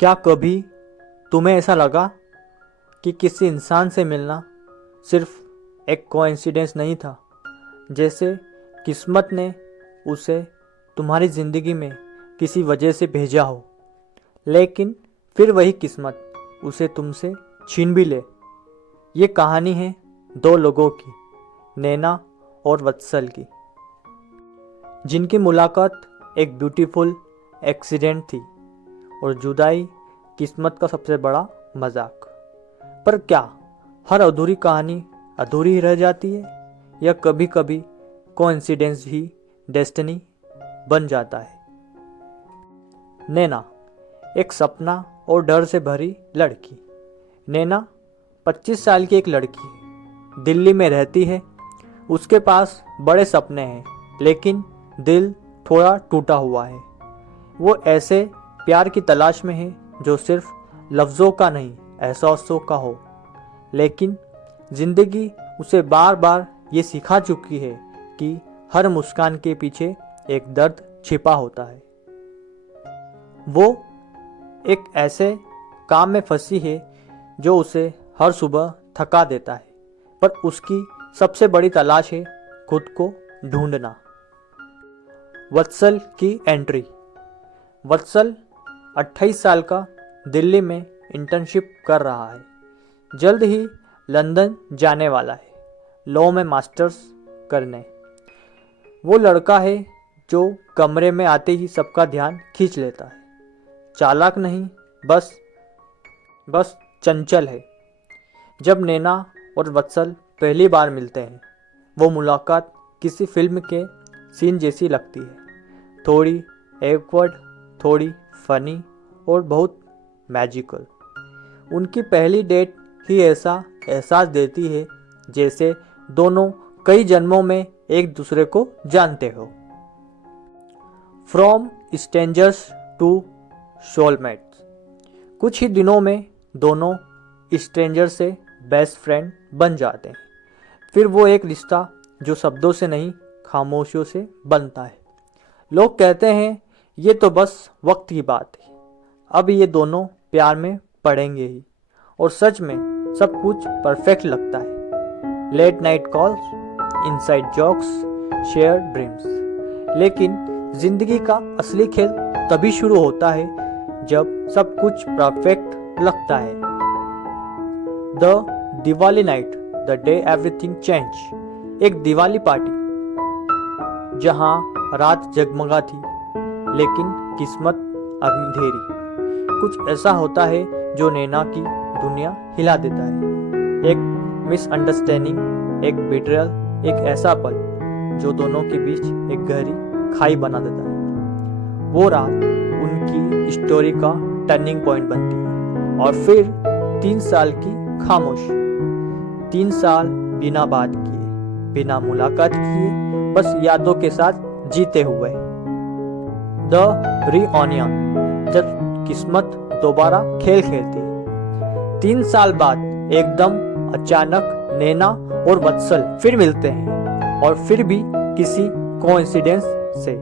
क्या कभी तुम्हें ऐसा लगा कि किसी इंसान से मिलना सिर्फ एक कोइंसिडेंस नहीं था, जैसे किस्मत ने उसे तुम्हारी ज़िंदगी में किसी वजह से भेजा हो, लेकिन फिर वही किस्मत उसे तुमसे छीन भी ले। ये कहानी है दो लोगों की, नैना और वत्सल की, जिनकी मुलाकात एक ब्यूटीफुल एक्सीडेंट थी और जुदाई किस्मत का सबसे बड़ा मजाक। पर क्या हर अधूरी कहानी अधूरी ही रह जाती है, या कभी कभी कोइंसिडेंस ही डेस्टिनी बन जाता है? नैना, एक सपना और डर से भरी लड़की। नैना 25 साल की एक लड़की है, दिल्ली में रहती है। उसके पास बड़े सपने हैं, लेकिन दिल थोड़ा टूटा हुआ है। वो ऐसे प्यार की तलाश में है जो सिर्फ लफ्ज़ों का नहीं, एहसासों का हो। लेकिन ज़िंदगी उसे बार बार ये सिखा चुकी है कि हर मुस्कान के पीछे एक दर्द छिपा होता है। वो एक ऐसे काम में फंसी है जो उसे हर सुबह थका देता है, पर उसकी सबसे बड़ी तलाश है खुद को ढूंढना। वत्सल की एंट्री। वत्सल 28 साल का, दिल्ली में इंटर्नशिप कर रहा है। जल्द ही लंदन जाने वाला है, लॉ में मास्टर्स करने। वो लड़का है जो कमरे में आते ही सबका ध्यान खींच लेता है। चालाक नहीं, बस चंचल है। जब नैना और वत्सल पहली बार मिलते हैं, वो मुलाकात किसी फिल्म के सीन जैसी लगती है। थोड़ी एक्वर्ड, थोड़ी फनी और बहुत मैजिकल। उनकी पहली डेट ही ऐसा एहसास देती है जैसे दोनों कई जन्मों में एक दूसरे को जानते हो। From strangers to soulmates. कुछ ही दिनों में दोनों स्ट्रेंजर से बेस्ट फ्रेंड बन जाते हैं। फिर वो एक रिश्ता जो शब्दों से नहीं, खामोशियों से बनता है। लोग कहते हैं ये तो बस वक्त की बात है, अब ये दोनों प्यार में पड़ेंगे ही। और सच में सब कुछ परफेक्ट लगता है। Late night calls, inside jokes, share dreams. लेकिन जिंदगी का असली खेल तभी शुरू होता है जब सब कुछ परफेक्ट लगता है। The Diwali night, the day everything change. एक दिवाली पार्टी जहां रात जगमगा थी, लेकिन किस्मत अंधेरी। कुछ ऐसा होता है जो नैना की दुनिया हिला देता है। एक मिसअंडरस्टैंडिंग, एक बिट्रेयल, एक ऐसा पल जो दोनों के बीच एक गहरी खाई बना देता है। वो रात उनकी स्टोरी का टर्निंग पॉइंट बनती है। और फिर 3 साल की खामोशी। 3 साल बिना बात किए, बिना मुलाकात किए, बस यादों के साथ जीते हुए। द रियूनियन, जब किस्मत दोबारा खेल खेलती है। 3 साल बाद एकदम अचानक नैना और वत्सल फिर मिलते हैं, और फिर भी किसी कोइंसिडेंस से।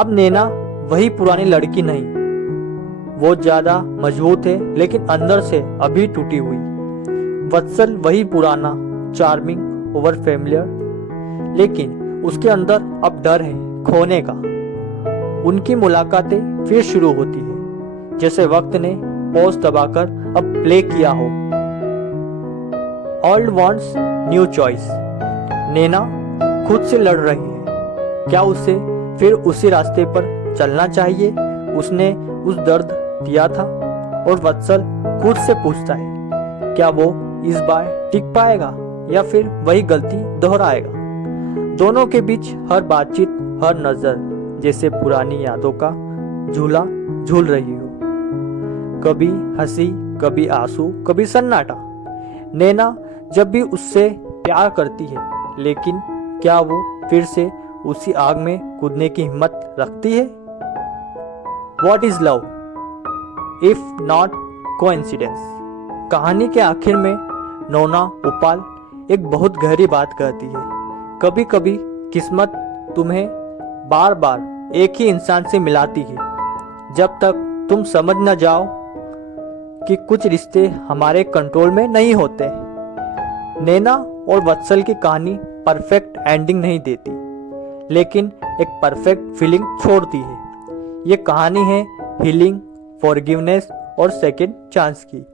अब नैना वही पुरानी लड़की नहीं, वो ज्यादा मजबूत है, लेकिन अंदर से अभी टूटी हुई। वत्सल वही पुराना, चार्मिंग, ओवर फैमिलियर, लेकिन उसके अंदर अब डर है खोने का। उनकी मुलाकातें फिर शुरू होती है, जैसे वक्त ने पॉज दबाकर अब प्ले किया हो। Old wants new choice. Naina खुद से लड़ रही है, क्या उसे फिर उसी रास्ते पर चलना चाहिए उसने उस दर्द दिया था? और वत्सल खुद से पूछता है, क्या वो इस बार टिक पाएगा या फिर वही गलती दोहराएगा? दोनों के बीच हर बातचीत, हर नजर जैसे पुरानी यादों का झूला झूल रही हो। कभी हंसी, कभी आंसू, कभी सन्नाटा। नैना जब भी उससे प्यार करती है, लेकिन क्या वो फिर से उसी आग में कूदने की हिम्मत रखती है? What is love if not coincidence? कहानी के आखिर में नोना उपाल एक बहुत गहरी बात कहती है। कभी कभी किस्मत तुम्हें बार बार एक ही इंसान से मिलाती है, जब तक तुम समझ न जाओ कि कुछ रिश्ते हमारे कंट्रोल में नहीं होते। नैना और वत्सल की कहानी परफेक्ट एंडिंग नहीं देती, लेकिन एक परफेक्ट फीलिंग छोड़ती है। ये कहानी है हीलिंग, फॉरगिवनेस और सेकंड चांस की।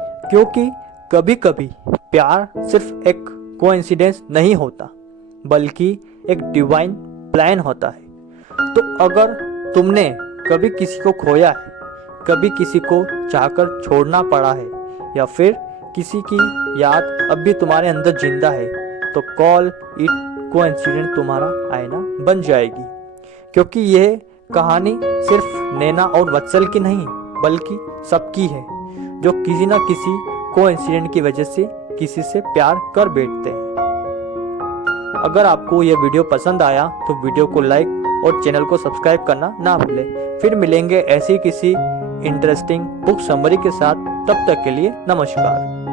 क्योंकि कभी कभी प्यार सिर्फ एक कोइंसिडेंस नहीं होता, बल्कि एक डिवाइन प्लान होता है। तो अगर तुमने कभी किसी को खोया है, कभी किसी को चाहकर छोड़ना पड़ा है, या फिर किसी की याद अब भी तुम्हारे अंदर जिंदा है, तो कॉल इट कोइंसिडेंस तुम्हारा आईना बन जाएगी। क्योंकि यह कहानी सिर्फ नैना और वत्सल की नहीं, बल्कि सबकी है जो किसी न किसी कोइंसिडेंट की वजह से किसी से प्यार कर बैठते हैं। अगर आपको यह वीडियो पसंद आया तो वीडियो को लाइक और चैनल को सब्सक्राइब करना ना भूलें। फिर मिलेंगे ऐसी किसी इंटरेस्टिंग बुक समरी के साथ। तब तक के लिए नमस्कार।